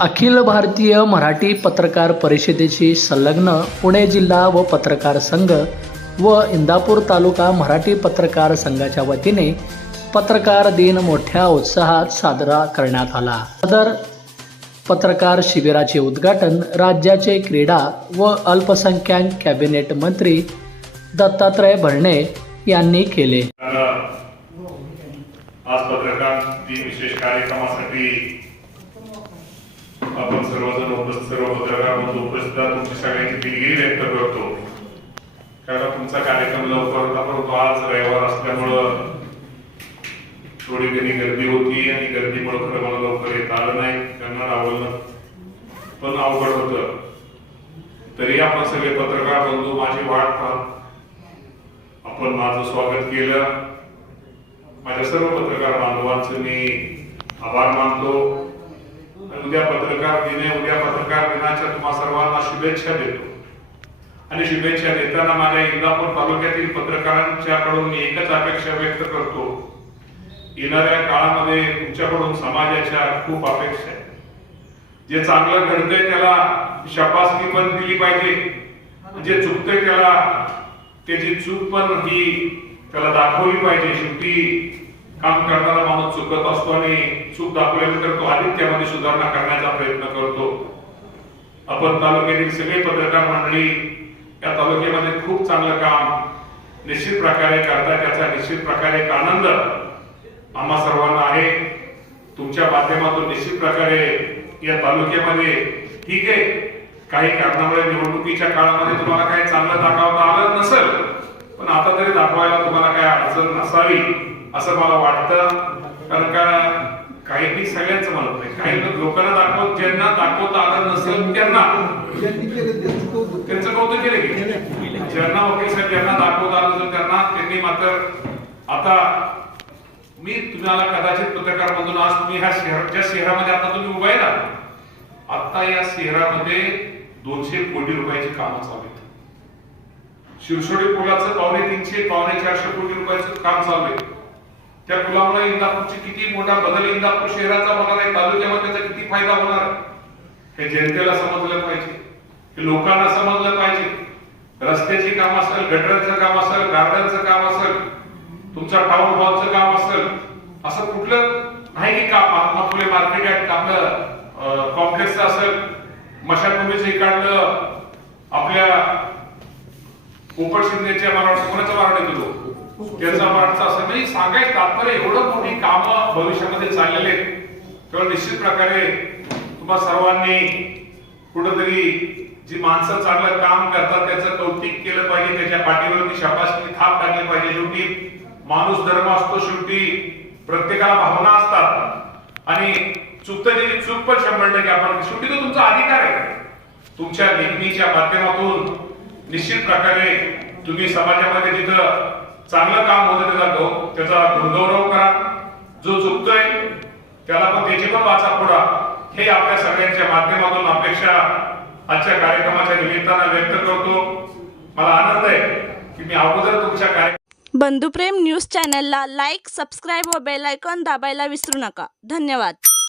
अखिल भारतीय मराठी पत्रकार परिषदेशी संलग्न पुणे जिल्हा व पत्रकार संघ व इंदापूर तालुका मराठी पत्रकार संघाच्या वतीने पत्रकार दिन मोठ्या उत्साहात साजरा करण्यात आला. सदर पत्रकार शिबिराचे उद्घाटन राज्याचे क्रीडा व अल्पसंख्याक कॅबिनेट मंत्री दत्तात्रय भरणे यांनी केले. आज पत्रकार दिन विशेष कार्यक्रमासाठी आपण सर्वजण उपस्थित सर्व पत्रकार बंधू उपस्थित आहात. तुमची सगळ्यांची दिलगिरी व्यक्त करतो कारण तुमचा कार्यक्रम लवकर होता परंतु आज रविवार असल्यामुळं थोडी कधी गर्दी होती आणि गर्दीमुळे खरं मला लवकर येत आलं नाही त्यांना रावलं पण अवघड होतं तरी आपण सगळे पत्रकार बंधू माझी वाट पाहत आपण माझं स्वागत केलं माझ्या सर्व पत्रकार बांधवांचं मी आभार मानतो उद्या पत्रकार दिन आहे उद्या पत्रकार दिनाच्या तुम्हा सर्वांना शुभेच्छा देतो. आणि शुभेच्छा देताना माझ्या इंदापूर तालुक्यातील पत्रकारांच्याकडून मी एकच अपेक्षा व्यक्त करतो. येणाऱ्या काळामध्ये तुमच्याकडून समाजाच्या खूप अपेक्षा आहेत. जे चांगलं घडतंय त्याला शपासकी पण दिली पाहिजे. जे चुकतंय त्याला त्याची चूक पण ही त्याला दाखवली पाहिजे. शेवटी काम करणारा माणूस चुकत असतो आणि चूक दाखवल्यानंतर तो आदित्यामध्ये सुधारणा करण्याचा प्रयत्न करतो. आपण तालुक्यातील सगळे पत्रकार मंडळी या तालुक्यामध्ये खूप चांगलं काम निश्चित प्रकारे करतात त्याचा निश्चित प्रकारे एक आनंद आम्हा सर्वांना आहे. तुमच्या माध्यमातून निश्चित प्रकारे या तालुक्यामध्ये ठीक आहे. काही कारणामुळे निवडणुकीच्या काळामध्ये तुम्हाला काही चांगलं दाखवता आलं नसेल पण आता तरी दाखवायला तुम्हाला काही अडचण नसावी. असं मला वाटतं. कारण का काही मी सगळ्यांचं म्हणत नाही. काही लोकांना दाखवत ज्यांना दाखवता आलं नसेल त्यांना. त्यांचं कौतुक केलं की. ज्यांना वकील साहेब ज्यांना दाखवता आलं नसेल त्यांना त्यांनी मात्र आता मी तुम्हाला कदाचित पत्रकार मधून आज तुम्ही ह्या शहर ज्या शहरामध्ये आता तुम्ही उभा आहे ना आता या शहरामध्ये दोनशे कोटी रुपयाची कामं चालू आहेत. शिरसोडी पुलाचं पावणे तीनशे पावणे चारशे कोटी रुपयाचं काम चालू आहे. त्या पुलामुळे इंदापूरची किती मोठा बदल इंदापूर शहराचा होणार आहे तालुक्यामध्ये त्याचा किती फायदा होणार आहे? हे जनतेला समजलं पाहिजे. हे लोकांना समजलं पाहिजे. रस्त्याची काम असेल गटरांचं काम असेल गार्डनचं काम असेल तुमचा टाउन हॉलचं काम असेल असं कुठलं नाही की काम महात्मा फुले मार्केट ऍक्ट आपलं कॉम्प्लेक्सचं असेल मशानभूमीचं इकडलं आपल्या पोपट शिंदेच्या मराठा कोणाचा मराठा दिलो त्यांचा मराठा असं नाही सांगायचं तात्पर्य एवढं मोठी कामं भविष्यामध्ये चाललेले आहेत. तेव्हा निश्चित प्रकारे तुम्हा सर्वांनी कुठंतरी जी माणसं चांगलं काम करतात त्याचं कौतिक केलं पाहिजे त्याच्या पाठीवरती शाबासकी थाप टाकली पाहिजे. शेवटी माणूस धर्म असतो शेवटी प्रत्येकाला भावना असतात. आणि चुकतं त्याची चूक पण शंभर टक्के आपण शेवटी तो तुमचा अधिकार आहे. तुमच्या लेखणीच्या माध्यमातून निश्चित प्रकारे तुम्ही समाजामध्ये तिथं चांगलं काम होतं त्याचा गौ त्याचा गुणगौरव करा. जो चुकतोय त्याला पण त्याची पण वाचा फोडा हे आपल्या सगळ्यांच्या माध्यमातून अपेक्षा आजच्या कार्यक्रमाच्या निमित्तानं व्यक्त करतो. मला आनंद आहे की मी अगोदर तुमच्या कार्य बंधुप्रेम न्यूज चॅनलला लाईक सबस्क्राईब व बेल आयकॉन दाबायला विसरू नका. धन्यवाद.